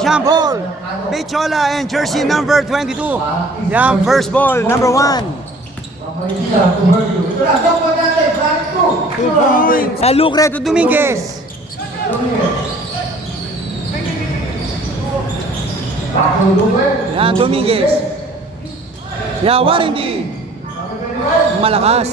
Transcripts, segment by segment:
Jump ball. Bechola and jersey number 22. Yan, first ball, number 1. 2 points. Lucre to Dominguez. Yan, Dominguez. Yan, Warranty. Malakas.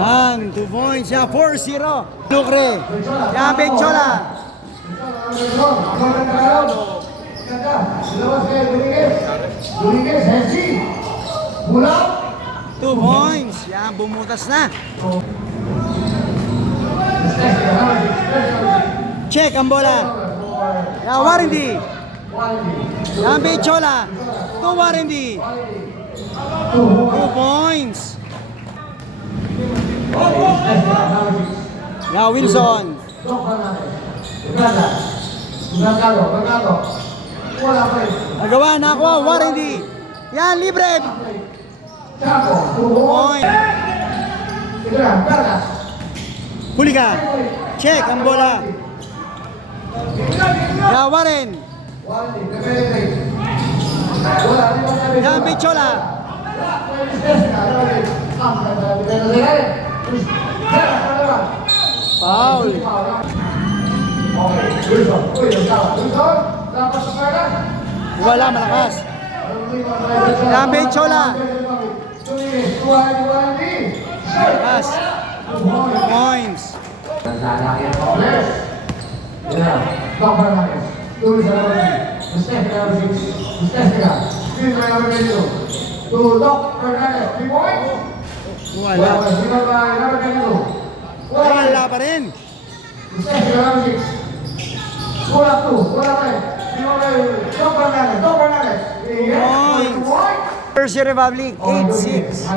Yan, 2 points. Yan, 4-0. Lucre. Yan, Bechola. 2 points. Yan, bumutas na. Check ang bola. Yan, Warranty. Yan, Bechola. To Warranty. 2 points. Yan, Wilson. Nagawa na ako, Warranty. Yan, libre. 2 points. Huli ka. Check ang bola. Yan, Warren. Yan, Bechola. Foul. Wala, malakas. Yan, Bechola. Malakas. 2 points. Wala. Wala pa rin. Jersey Republic 8-6.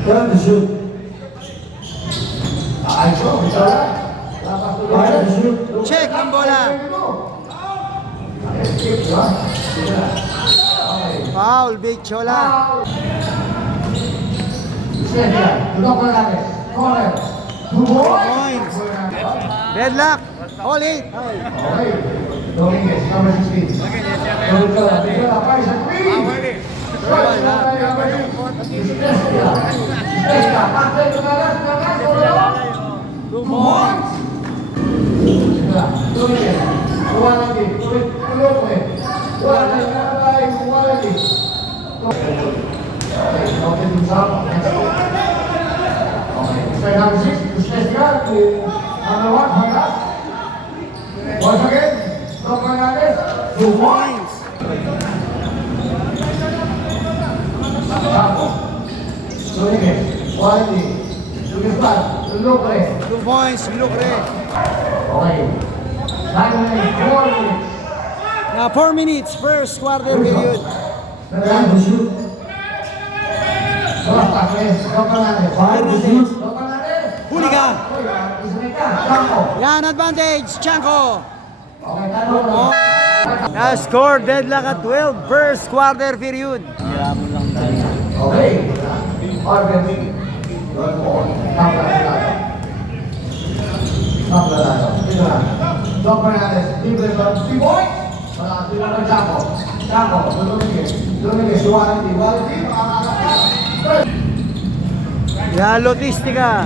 Turn to shoot. Check ang bola. Foul, Bechola. 2 points. Deadlock. All 8. Dominguez, number 16. Wala. 2 points. Once again, 2 points. Quality. 2 points, Lucre. Okay. 9 minutes, 4 minutes. Now 4 minutes, first quarter period. Turn to shoot. Hernandez. Huli ka. Yan, advantage, Chanko. Oh. Now score, deadlock at 12, first quarter period. Okay. Organic. Doc Fernandez, libre para 3 points. Para tiro ng Chaco. Chaco, Dominguez, Warranty, makakakita. Yan, Lotistica.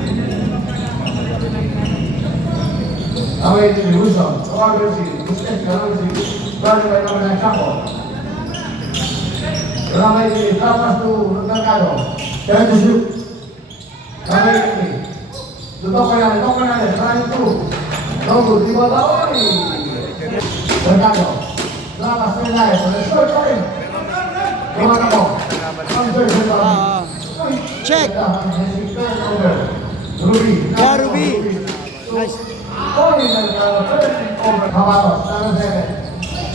Away to Wilson, Robertson, Busquets, Robertson, Bali by number 9, Chaco. Ramay to Tapas to Mercado. Turn to shoot. Ramay to Doc Fernandez, running through. No good, di ba ba? Mercado. Tapas to Elias, on the short time. Tumakabo. Check. Ruby. Yeah, Ruby. Nice.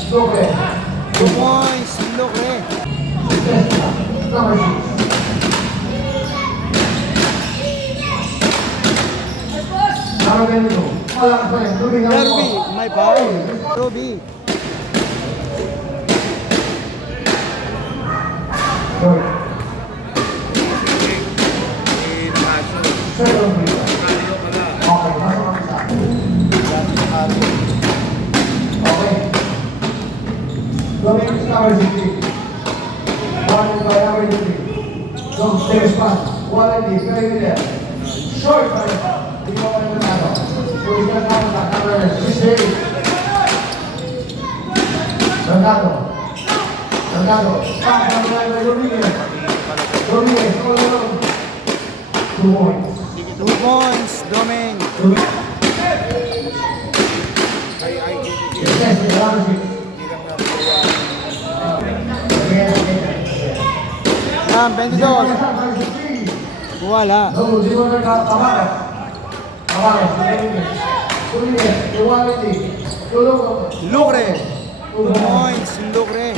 Doble. 2 points, Lucre. Number 6. 9 Number 22. Malakas pa rin. Ruby, number Ruby, 4. may foul. Ruby. Good. Second free throw. Okay, pasok ang isa. Okay. Going to number 16. One by number 16. From stairs pass. Quality, very good. Short pa rin. Hindi ko pa rin nanalo. So, isa na ako sa number 68. Santado. Santado. Pass ang driver, Rodriguez. Rodriguez, all around. 2 points. 2 points, Domain. Yes, number 6. Yan, 22. Wala. No, di mo na Tavares. Tavares, Rodriguez, Quality. Tulong ako. Lucre. 2 points, Lucre.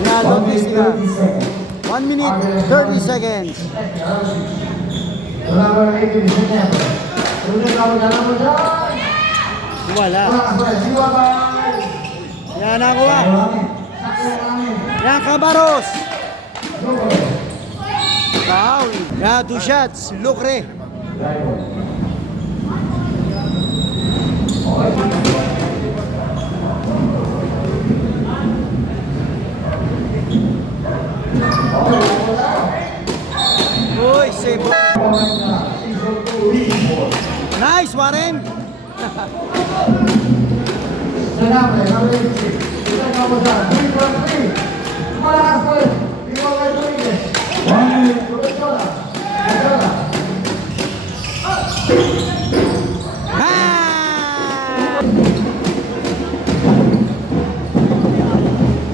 Yan, Lucre sila. 1 minute, 30 seconds. Number 18, Vicente. Tulong ako na naman dyan. Wala. Malakas pa rin. Siwa ba? Yan, nakuha. Sakya namin. Yan, Cabaros. Lucre. Foul. Yan, 2 shots, Lucre. Uy, save. Nice, Warren. Sinabi, number 18. Isa ka mo dyan. 3-3. Malakas pa rin. Ikaw kay Rodriguez. 1 minute. Tuloy-tola. Tuloy-tola. Ha!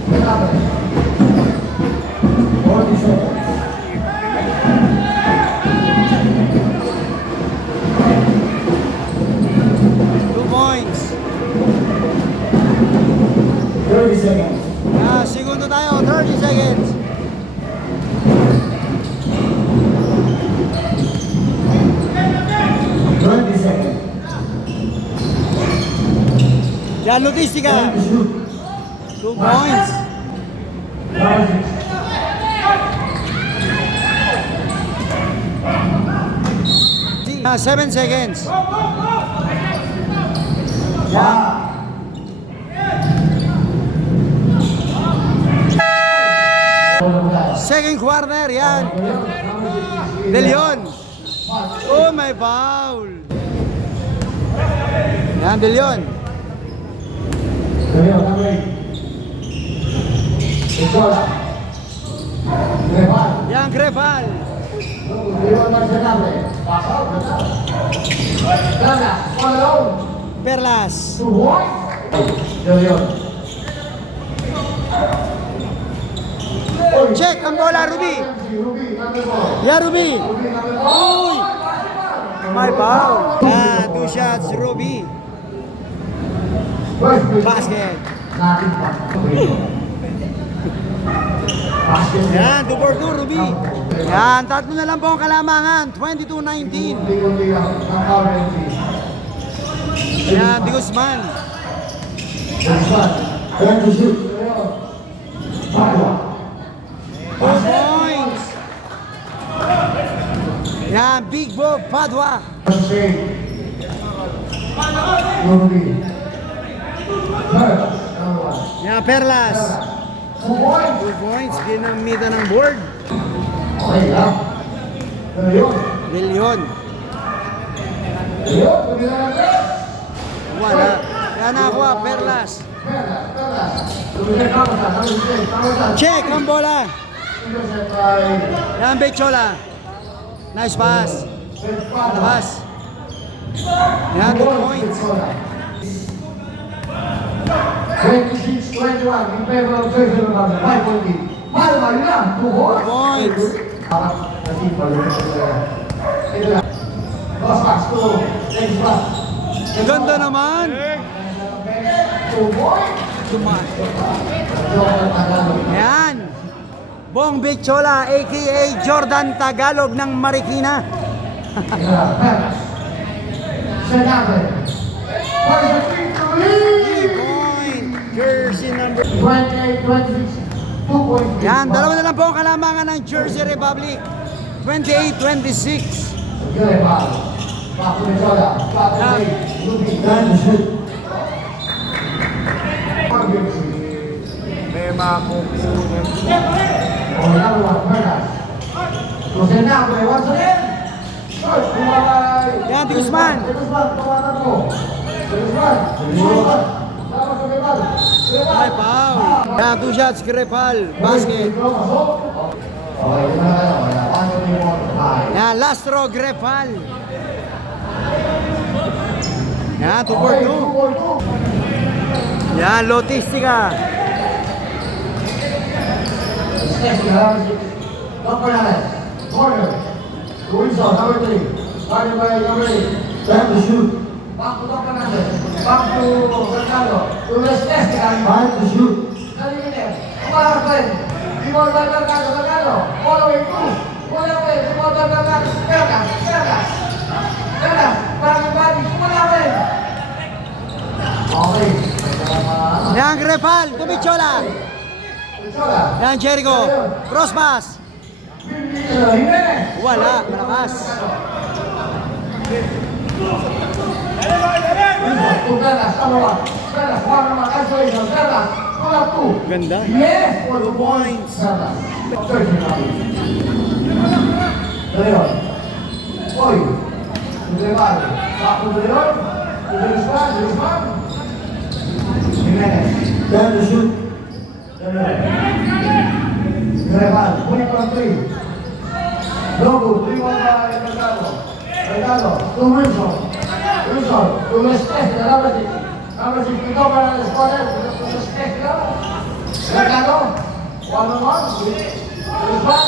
Sinabi. 40 seconds. Points. 30 seconds. Segundo tayo, 30 seconds. Yan, Lutistica. 2 points. 7 seconds. Yan. Second quarter, yan. De Leon. Oh, may foul. Yan, De Leon. Yan, Grefal. Perlas. Check ang bola, Ruby. Yeah, Ruby. Uy. May foul. Yan, 2 shots, Ruby. Basket. Yan, 2 for 2, Ruby. Yan, 3 na lang po ang kalamangan. 22-19. Yan, Di Guzman. Time to shoot. 2 points. Yan, Big Bob Padua. Yan, Perlas. 2 points, ginamitan ng board. De Leon. Wala. Yan nakuha, Perlas. Check ang bola. Yan, Bechola. Nice pass. Labas. Yan, 2 points. 26-21 in favor of Jason Ronaldo. 5 point lead. Malmar na, 2 Points. Pass to next pass. Ganda naman. 2 points. Yan. Bong Bechola, aka Jordan Tagalog ng Marikina. Pernas. Senable. What is the free to lead? Point. Jersey number. 28-26. 2 points. Yan, dalawa na lang po ang kalamangan ng Jersey Republic. 28-26. Good ball. Back to the shoulder. Back to the Ruby. Time to shoot. May makukunan. Oh, number one, Pernas. To Senable once again. Short. Bumabay. Yan, Di Guzman. Di Guzman, tumatakbo. Di Guzman. Di Guzman. Tapos sa Grepal. May foul. Yan, 2 shots, Grepal. Basket. Okay, ito na kayo. One, two, three, four, five. Yan, last throw, Grepal. Yan, 2 for Okay, 2. 2 for 2. Yan, Lotistica. Don Fernandez, corner. Wilson, number 3. Guarded by number 8. Time to shoot. Back to Don Fernandez. Back to Mercado. To Restes. Time to shoot. Nalimit. Kumakas pa rin. Dimol by Mercado. Mercado. All the way 2. All the way. Dimol by Mercado. Pernas. Pernas. Pernas. Parang body. Kumala pa rin. Okay. Yan, Grepal. Tumichola. Chola. Yan, Jericho. Cross pass. Jimenez. Wala, malakas. Pernas, number 1. Pernas, one naman. Isolation. Pernas. Pull up 2. Ganda. Yes, for 2 points. Pernas. 30 na. Leon. Oy. Leon. Back to Leon. To the Guzman. Guzman. Jimenez. Time to shoot. Greval, 3-3. Logo, 3-1 by Mercado. Mercado, to Wilson. Wilson, to Restes, the number 6. Number 6, to go para the squatter. To Restes, Mercado, 1-on-1. Guzman.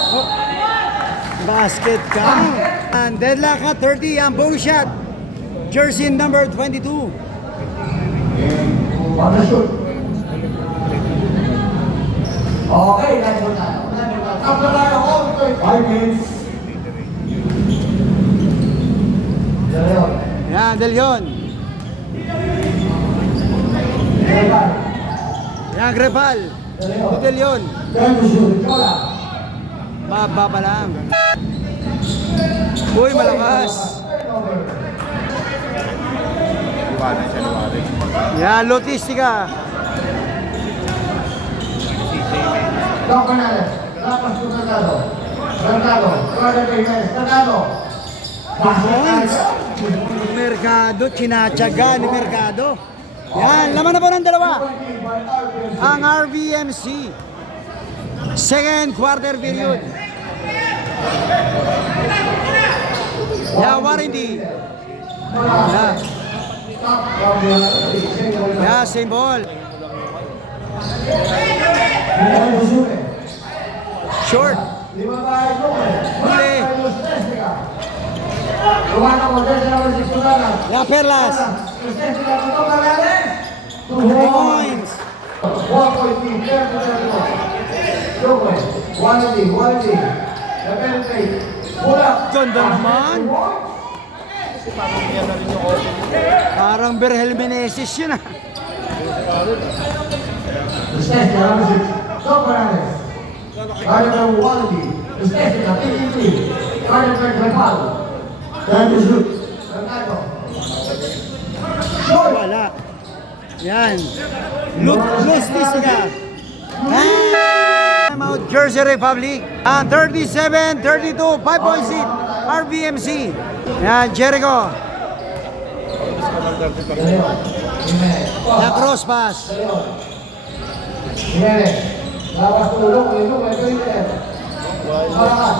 Basket count. And deadlock at 30 ang bow shot. Jersey number 22. On the shoot. Okay, let's go tayo. After tayo, hold to 5 minutes. Leon. Yan, De Leon. Greval. Yan, Grepal. To De Leon. Time to shoot. Chola. Baba pa lang. Uy, malakas. Yan, Lotistica. Don Fernandez, lapas to Mercado. Mercado, guarda kay Jimenez. Mercado. Points. Mercado, chinatsaga ni Mercado. Yan, laman na po ng dalawa. Ang RVMC. Second quarter period. Yan, warranty. Yan. Yan, same ball. Time to shoot. Short. Huli. Yan, Perlas. 2 points. Ganda naman. Parang Berhel Meneses yun ah. Time to shoot. Wala. Yan. Lotistica. Time out, Jersey Republic. 37-32, 5-point seed. RVMC. Yan, Jericho. Yan, cross pass. Lawas tulong, ilong, ito yung malakas.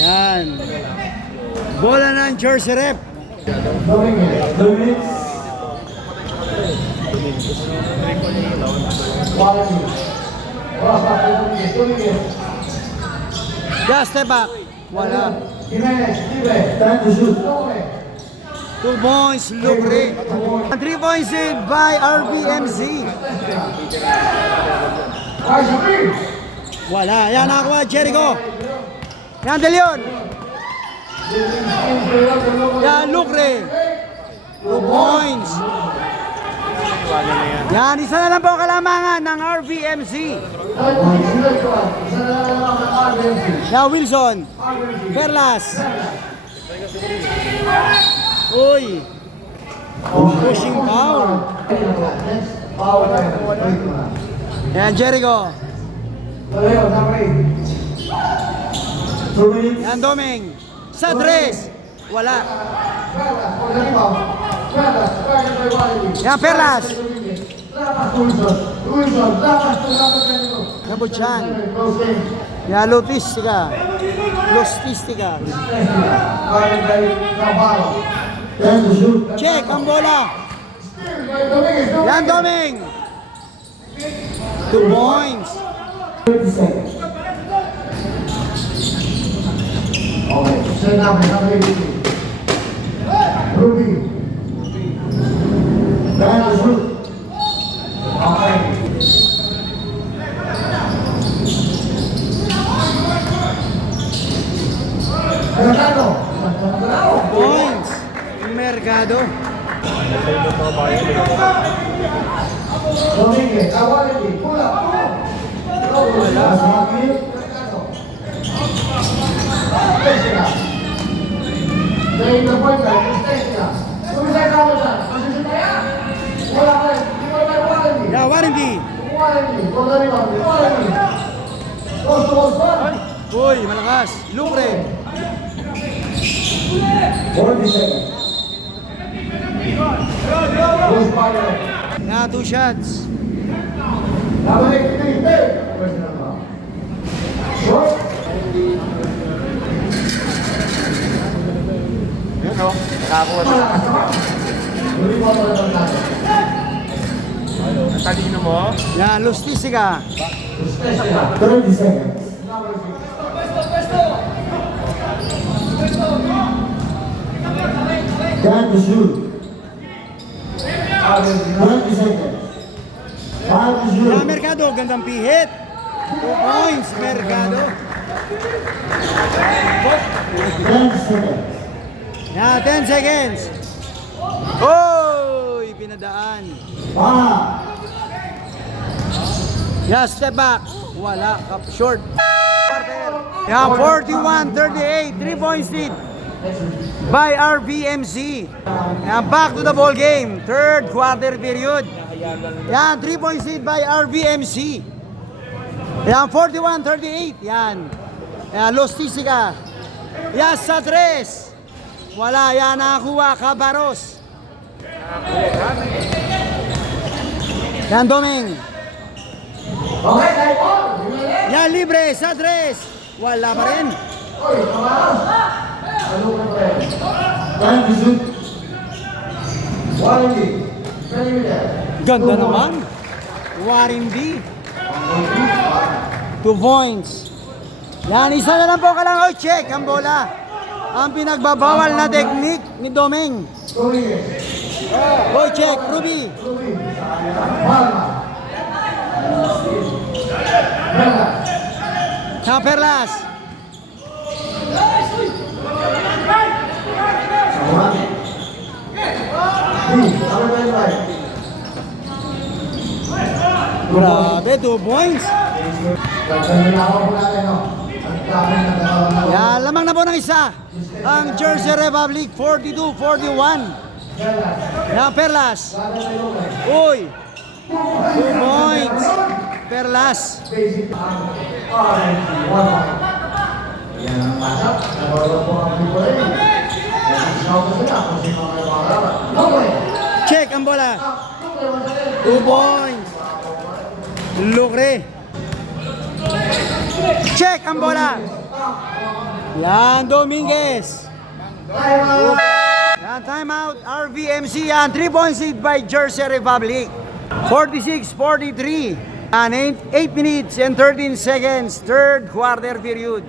Yan. Bola ng Jersey Rep. 2 minutes. Just step back. Wala. Time to shoot. 2 points, Lucre. 3 points saved by RVMC. Wala. Yan, nakakuha, Jericho. Yan, De Leon. Yan, Lucre. 2 points. Yan, isa na lang po kalamangan ng RVMC. Yan, Wilson. Perlas. Uy. Pushing foul. Yan, Jericho. 2 minutes. Yan, Doming. Sa 3. Wala. Yan, Perlas. Kabutsan. Yan, Lutistica. Lutistica. 10 to shoot. Check ang bola. Yan, Doming. 2 points. 30 seconds. Okay, set up number 18. Ruby. 10 to shoot. Okay. Mercado. Points. Mercado. Dominguez, Awalidi, pull up. Last 1 minute. Tesla. Dari the point guard, Tesla. Sumisay ka mo dyan. Position na yan. Wala ka rin. Di mo na Awalidi. Yan, warranty. Awalidi. Wala rin ako. Awalidi. Close to close one. Uy, malakas. Lucre. 40 seconds. Close fire. Yan, 2 shots. Number 83, third. Short. Yan o. Nakakuha na. Uli mo ito ng natin. Talino mo? Yan, Lutistica. Tesla. 30 seconds. Number 6. 10 to shoot. 20 seconds. 5 to shoot. Yan, Mercado. Gandang pihit. 2 points, Mercado. 10 seconds. Yan, 10 seconds. Uy, pinadaan. 5. Yan, step back. Wala. Short. Yan, 41-38. 3 points lead by RVMC. Yan, back to the ball game. Third quarter period. Yan, 3 points lead by RVMC. Yan, 41-38. Yan. Yan, Lutistica. Yan, sa 3. Wala. Yan, nakakuha. Cabaros. Yan, Doming. Okay, tayo po. Yan, libre. Sa 3. Wala pa rin. Oy, kamaras. Ano ka pa rin? 10 to shoot. Walidi. Ready with that. Ganda naman. Warindi. 2 points. Yan, isa na lang po ka lang. Oh, check ang bola. Ang pinagbabawal na technique ni Doming. Dominguez. Oh, check. Ruby. Ruby. Palma. Bella. Sa Perlas. Number 25. Grabe, 2 points. Nagkakalawa po natin, no? Ang dami na nagkakalawa. Yan, lamang na po ng isa. Ang Jersey Republic, 42-41. Yan, Perlas. Uy. 2 points. Perlas. Basic ang RNC 1-1. Yan ang matchup. Nagawin po ang people rin. Yan ang sinaw ko sila kung sino ang mga karapat. Lucre! Check ang bola. Lucre, once again. 2 points. Lucre. Check ang bola. Yan, Dominguez. Yan, timeout. RVMC yan. 3 points lead by Jersey Republic. 46-43. And 8 minutes and 13 seconds. Third quarter period.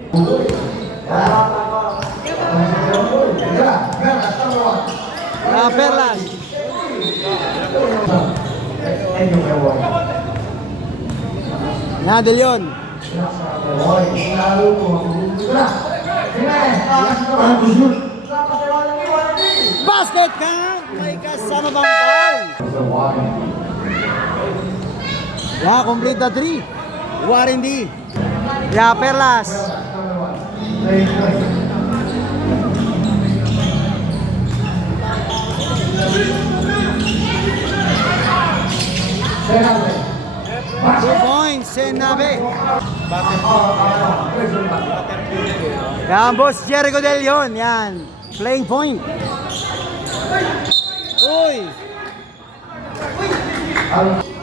Perlas. Thank you, everyone. Yan, De Leon. Lalo po. Ito na. Time to shoot. Basket ka! May kasama bang foul? Yeah, complete the 3. Warranty. Yeah, Perlas. Senate. 2 points, Senabe. Yan, boss Jericho Del Leon. Yan, playing point. Uy!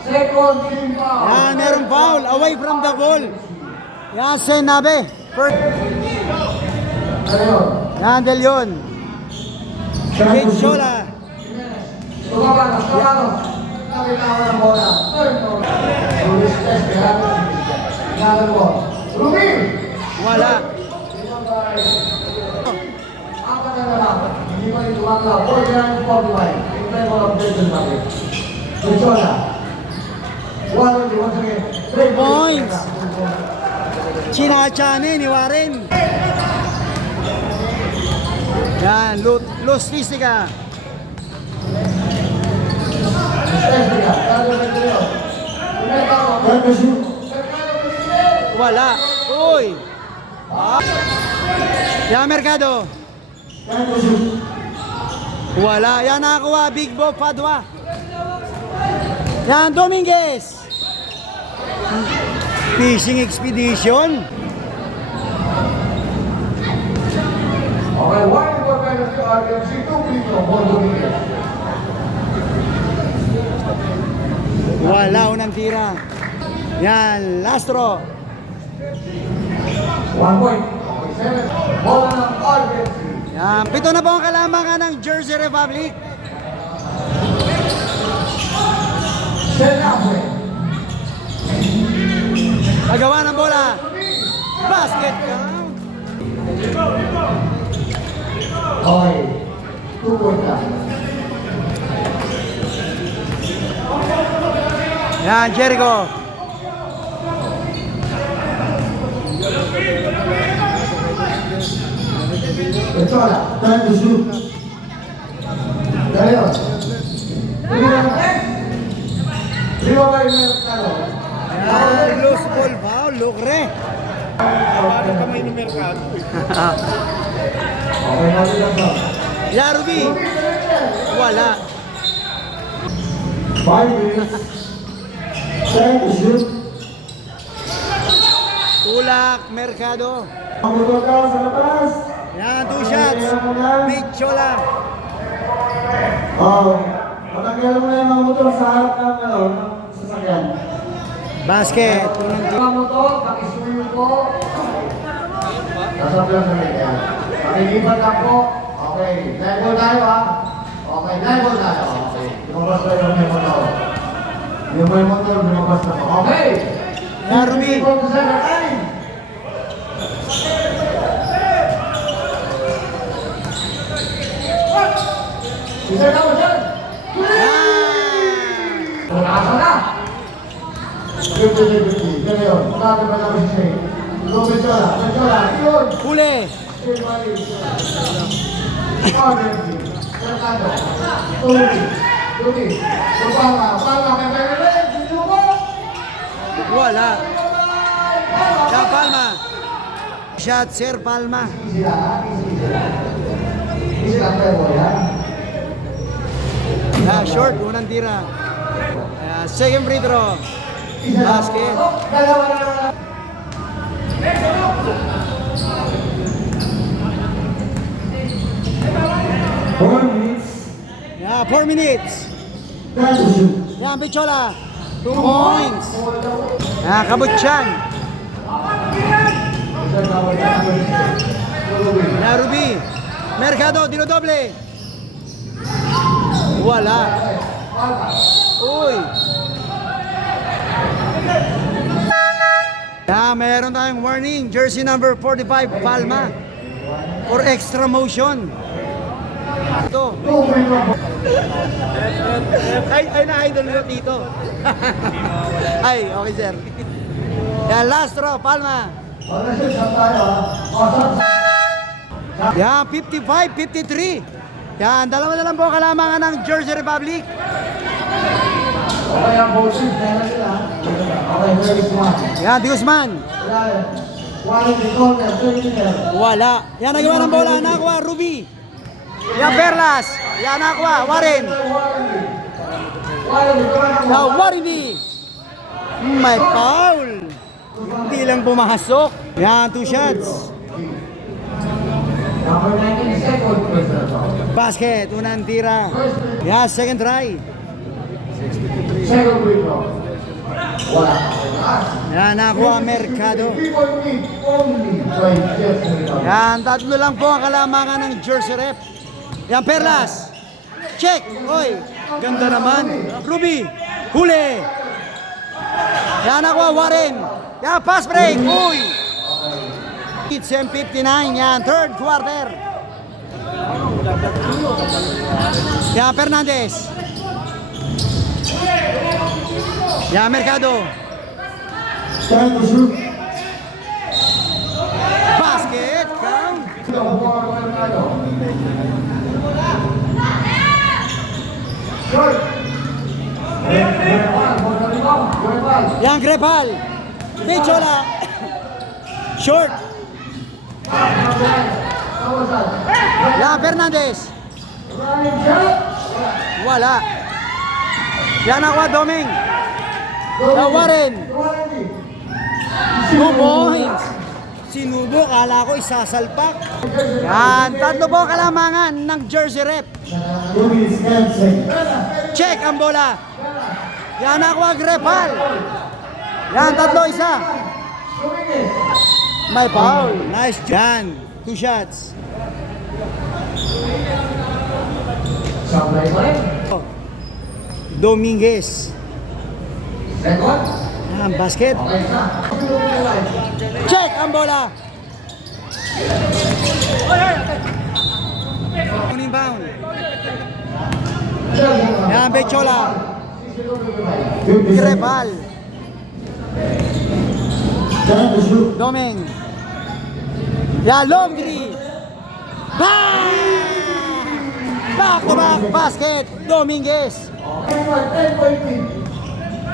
Second team foul. Yan, meron foul. Away from the ball. Yan, Senabe. First. Ayun. Yan, Del Leon. Kate Shola. Tumabanos, tumabanos. Nakitawan ang bola. Turnover. Luis test, kaya natin mo. Rumi! Wala. Apat na lang. Hindi pa rin tumakla. 49-45. Hintay mo ang Jason natin. Luchola. Warren, once again. 3 Points. Chinachane ni Warren. Yan, Lustistica. Time to shoot. Wala. Uy. Yan, Mercado. Time to shoot. Wala. Yan, nakakuha. Big Bob Padua. Yan, Dominguez. Fishing expedition. Okay, one more penalty RMC, 2 Pino, for Dominguez. Wala. Unang tira. Yan, Lastro. 1 point. Okay, 7. Bola ng RMC. Yan, 7 na po ang kalamangan ng Jersey Republic. Senape. Pagawa ng bola. Basket count. Okay, 2 point lang. Yan, Jericho. Luchola. Time to shoot. Dalion. Lima ba yung Mercado? Yan, loose ball foul. Lucre. Okay, natin lang to. Yan, Ruby. Wala. 5 minutes. Time to shoot. Tulak, Mercado. Ang motor ka sa labas. Yan, 2 shots. Big Chola. Matanggal mo na yung mga motor sa harap ng ng sasakyan. Basket. Unang tira. Mga motor, pakisuyo po. Nasap lang sa media. Pakilipat lang po. Okay, level tayo ha. Okay, level tayo. Okay, lumabas tayo yung may motor. Yung may motor, lumabas na po. Okay! Yan, Ruby. From the center line. Isa na mo dyan! Yan. Asa na! 50-50. Ganun yun. Sabi pa namin si Shane. Lumichola. Lumichola. Yun! Huli. Wala. Yan, Palma. Shot, Sir Palma. Yan, short. Unang tira. Yan, second free throw. Basket. Yan, 4 minutes. Time to shoot. Yan, Pichola. 2 points. Yan, Kabutyan. Yan, Ruby. Mercado, dinodoble. Wala. Uy. Yan, meron tayong warning. Jersey number 45, Palma. For extra motion. Ito. Ay, na-idol nyo dito. Ay, okay sir. Yan, last row, Palma. Yan, 55-53. Yan, dalawa na lang po kalamangan ng Jersey Republic. Okay, ang boxing, kaya sila. Okay, very smart. Yan, Di Guzman. Quality corner, 30 minutes. Wala. Yan, nagawa ng bola. Nakuha, Ruby. Yan, Perlas. Yan, nakuha, Warren. Yan, Warren D. May foul. Hindi lang pumasok. Yan, 2 shots. Number 19, second person. Basket, unang tira. Yan, second try. Second free throw. Wala. Yan, nakuha, Mercado. People need only by Jersey Republic. Yan, tatlo lang po ang kalamangan ng Jersey Rep. Yan, Perlas. Check. Oy, ganda naman. Ruby, huli. Yan, nakuha, Warren. Yan, pass break. Uy. It's M59. Yan, third quarter. Yan, Fernandez. Yan, Mercado. Time to shoot. Basket, count. Short. Yan, Grepal. Bichola. Short. Yan, Fernandez. Wala. Yan, nakuha, Doming. Yan, Warren. 2 points. Sinubo, kala ko isasalpak. Yan, tatlo po kalamangan ng Jersey Rep. 2 minutes, 10 seconds. Check ang bola. Yan, nakuha, Grepal. Yan, tatlo, isa. May foul. Nice. Yan, 2 shots. Sablay pa rin. Dominguez. Second. Yan, basket. Okay na. Check ang bola. Inbound. Yan, Bechola. Grepal. Time to shoot. Doming. Yan, Longri. Bang! Back to back basket. Dominguez. 10.8.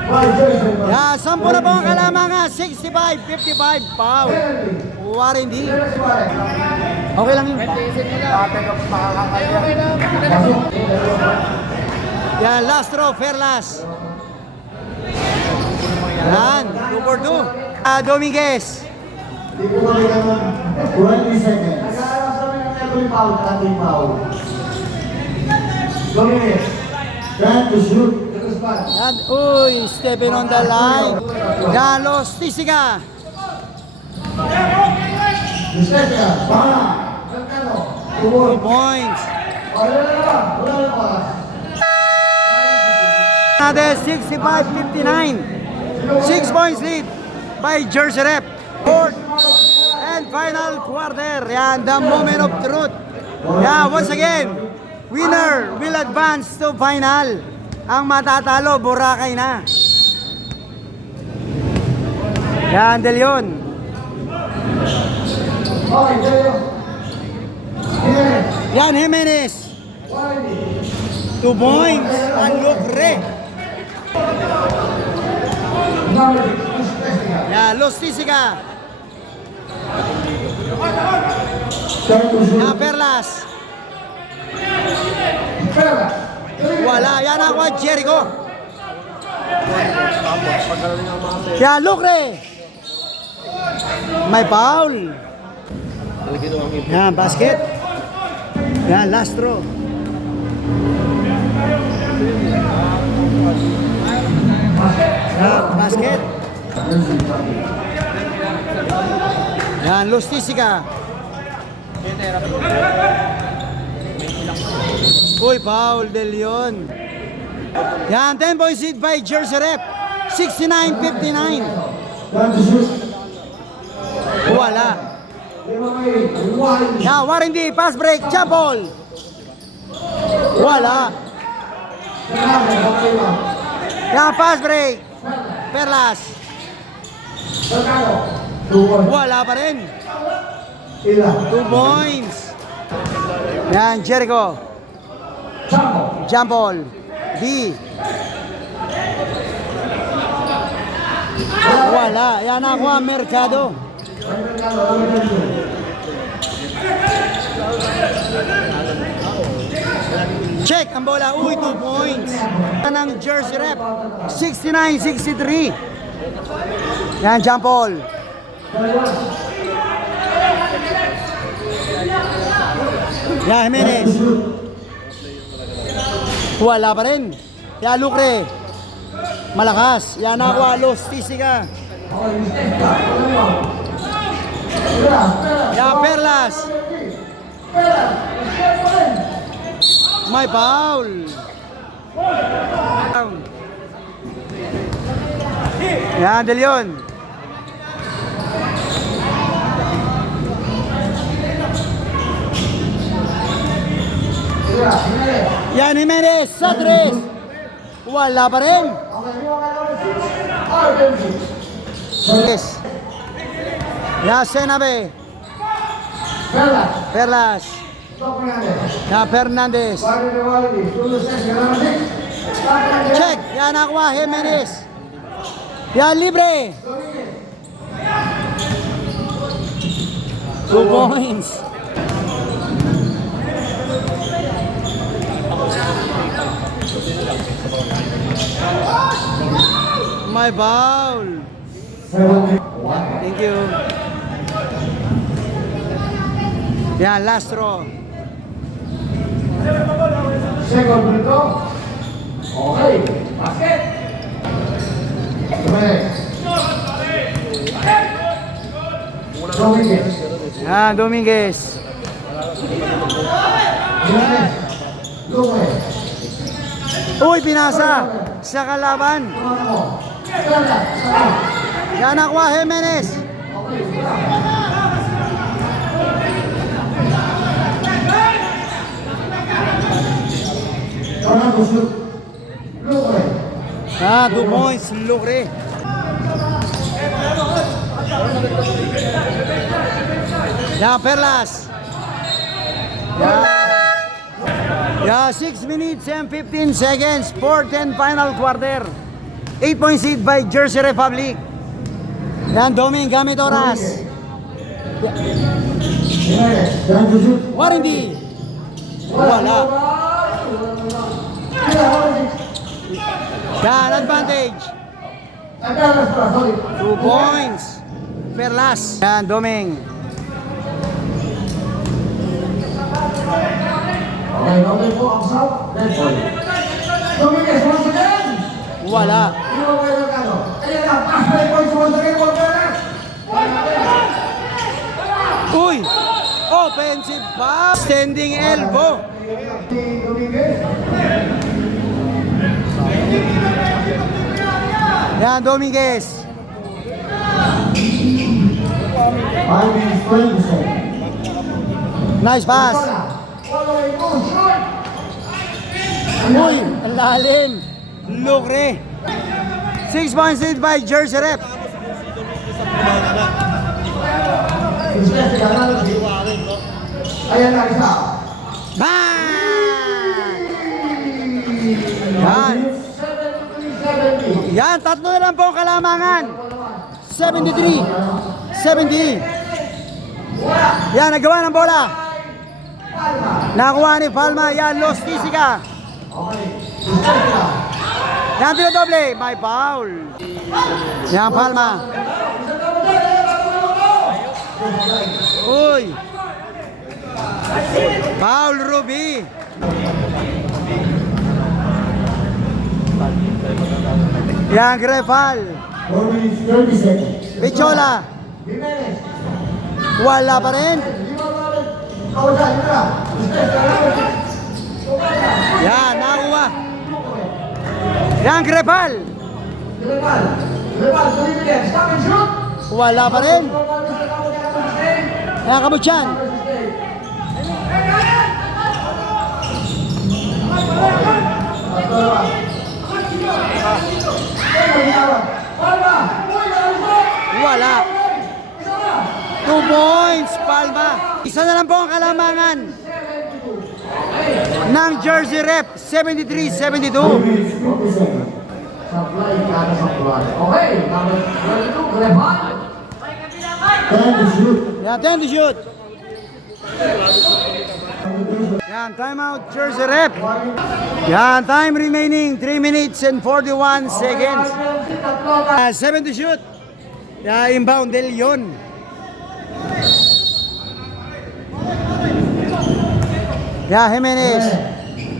By Jersey Republic. Yan, 10 na po ang kalamangan. 65-55 foul. Warren D. Okay lang yun. Yan, last throw, Perlas. Yan, 2 for 2. Dominguez. Hindi ko makita mo. 20 seconds. Nag-aaral kami ng every foul, ating foul. Dominguez. Time to shoot. Yan, uy, stepping on the line. Yan, Los Tisiga. Distancia. Bala. Mercado. 2 points. Wala na lang. Wala na pa. Another 65-59. 6 points lead by Jersey Rep. Fourth and final quarter. Yan, the moment of truth. Yeah, once again, winner will advance to final. Ang matatalo, Boracay na. Yan, De Leon. Okay, Jayo. Jimenez. Yan, Jimenez. 2 points. Ang Lucre. Number 6, Distancia. Yan, Los Tisiga. Time to shoot. Yan, Perlas. Pera. Wala, yan ako, Jericho. Yan, Lucre. May foul. Yan, basket. Yan, last throw. Yan, basket. Yan, Los Tisiga. Uy, foul, De Leon. Yan, 10 points lead by Jersey Rep. 69-59. Time to shoot. Wala. Yan, Warren D, pass break, jump ball. Wala. Yan, pass break. Perlas. Wala pa rin. 2 points. Yan, Jericho. Jumbo. Jump ball. B. Wala. Yan ako ang Mercado. Check ang bola. Uy, 2 points. Yan ang jersey rep. 69-63. Yan, jump ball. Yan, Jimenez. Wala pa rin. Yan, Lucre. Malakas. Yan ako, Los Tisica. Yan, Perlas. May foul. Yan, De Leon. Yan, Jimenez. Sa 3. Wala pa rin. Yes. Yan, Senabe. Perlas. Yan, Fernandez. Check. Yan, Aqua, Jimenez. Yan, libre. 2 points. My foul. Thank you. Yan, last throw. Second minuto. Okay. Basket. Dominguez. Yan, Dominguez. Jimenez. Luque. Uy, pinasa sa kalaban. Yan, Aqua, Jimenez. Ah, 2 points, Lucre. Yan, Perlas. Yan, 6 minutes and 15 seconds, 4th and final quarter. 8-point seed by Jersey Republic. Yan, Doming, gamit oras. Warranty. Wala. Yan, advantage. 2 points. Perlas. Yan, Doming. Okay, Doming po ang south. Red ball. Dominguez once again. Wala. Ayan na, pass play points once again for Perez. Uy! Offensive foul. Standing elbow. Dominguez. Yan, Dominguez. 5 minutes, 20 seconds. Nice pass. Following goal, shot. Uy, ang lalim. Lucre. 6 points lead by Jersey Rep. Ayan na, isa. Bang! Yan. 70. Yan, tatlo na lang po ang kalamangan. 73. 70. Yan, nagawa ng bola. Nakuha ni Palma. Yan, Los Tisica. Yan, pinadoble. May foul. Yan, Palma. Uy. Foul, Ruby. Yan, Grefal. 4 minutes, 30 seconds. Bichola. Jimenez. Wala pa rin. Yan, nakuha. Yan, Grefal. Wala pa rin. Yan, Kabutyan. Wala. 2 points, Palma. Isa na lang po ang kalamangan. ng Jersey Rep, 73-72. 3 minutes, 50 seconds. Supply kada supply. Okay, number 22, Clevan. 10 to shoot. Yan, 10 to shoot. Yan, timeout, Jersey Rep. Yan, time remaining, 3 minutes and 41 seconds. 7 to shoot. Yan, inbound, De Leon. Yan, Jimenez.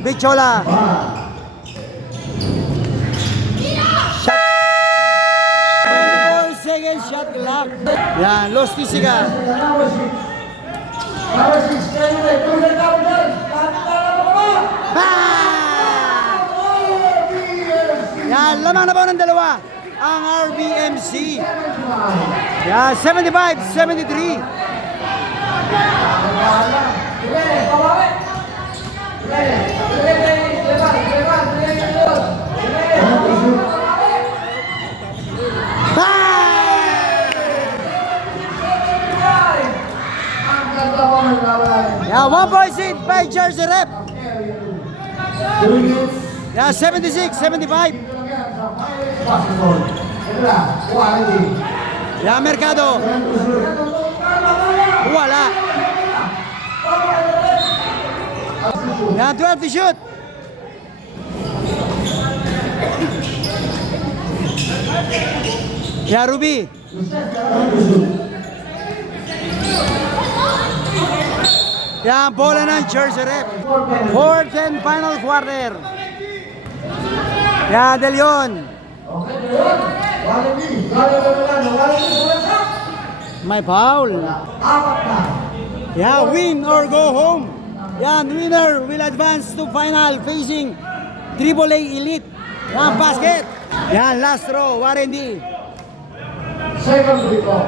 Bichola. Shot. 24 seconds, shot clock. Yan, Los Tisiga. Number 6, Kevin, tuloy ka mo dyan. Yan, lamang na po ng dalawa ang RBMC. Yan, 75-73. Yan, 1 point seed by Jersey Rep. 3 minutes. Yan, 76-75. Yan, Mercado. 10 to shoot. Wala. Yan, 12 to shoot. Yan, Ruby. 10 to shoot. Yan, bola ng Jersey Rep. 4th and final quarter. Yan, De Leon. May foul. Yeah, win or go home. Yan, winner will advance to final facing AAA Elite. Yan, basket. Yan, last throw, Warren D. Second free throw.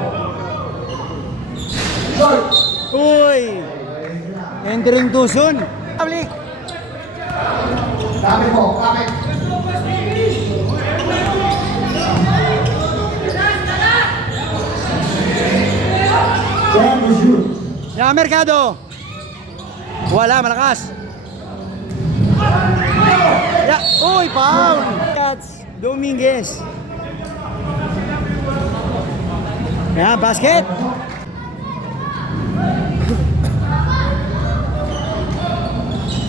Short. Uy. Entering too soon. Public. Dami po, kapit. Ten to shoot. Yan, Mercado. Wala, malakas. Ya, uy, foul. That's Dominguez. Yan, basket.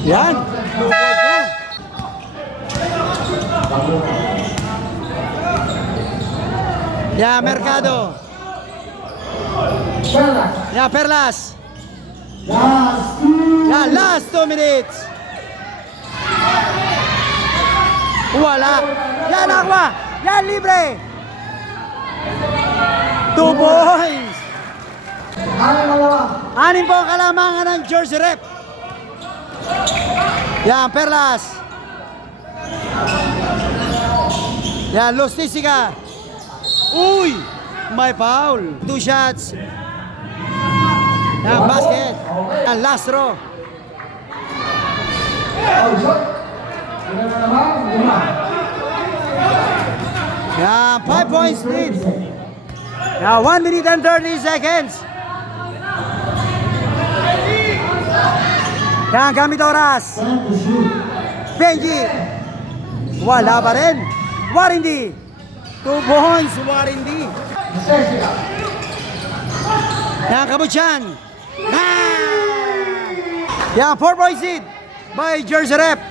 Yan. 2 for 2. Yan, Mercado. Perlas. Yan, Perlas. Last 2. Yan, last 2 minutes. Wala. Yan, Aqua. Yan, libre. 2 points. Ano malawa? 6 po ang kalamangan ng Jersey Rep. Yan, Perlas. Yan, Los Tisiga. Uy! May foul. 2 shots. Yan, basket. Yan, last row. Oh, shot. Ilan na naman? 5. Yan, 5 points lead. Yan, 1 minute and 30 seconds. Yan, gamit oras. 10 to shoot. Benji. Wala pa rin. Warindi. 2 points, Warindi. Jessica. Yan, Kabutyan. Yan, 4 points lead by Jersey Rep.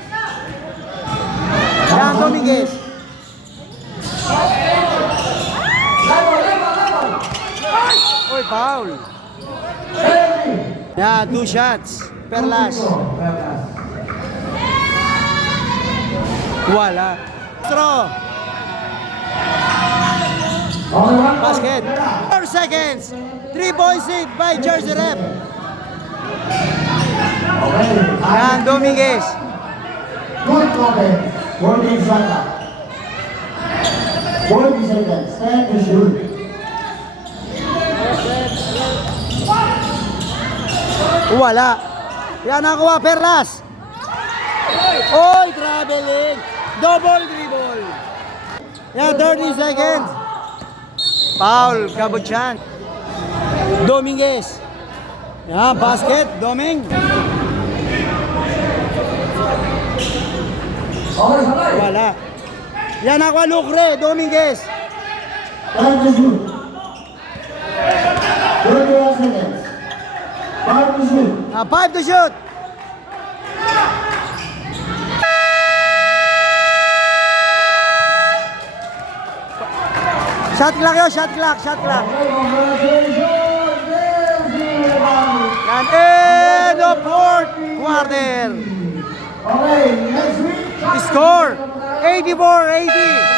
Yan, Dominguez. Oy, foul. Yan, 2 shots. Perlas. Wala. Throw. Basket. 4 seconds. 3 points lead by Jersey Rep. Yan, Dominguez. Good comment. 14 seconds. 40 seconds. 10 to shoot. Wala. Yan nakuha, Perlas. Oy, traveling. Double dribble. Yan, 30 seconds. Foul, Kabutyan. Dominguez. Yan, basket, Doming. Okay, sabay. Wala. Yan nakuha Lucre, Dominguez. 5 to shoot. 21 seconds. 5 to shoot. 5 to shoot. Shot clock yun, shot clock, shot clock. Okay, congratulations. There's the rebound. Yan, end of fourth quarter. Okay, next week. Score, 84-80.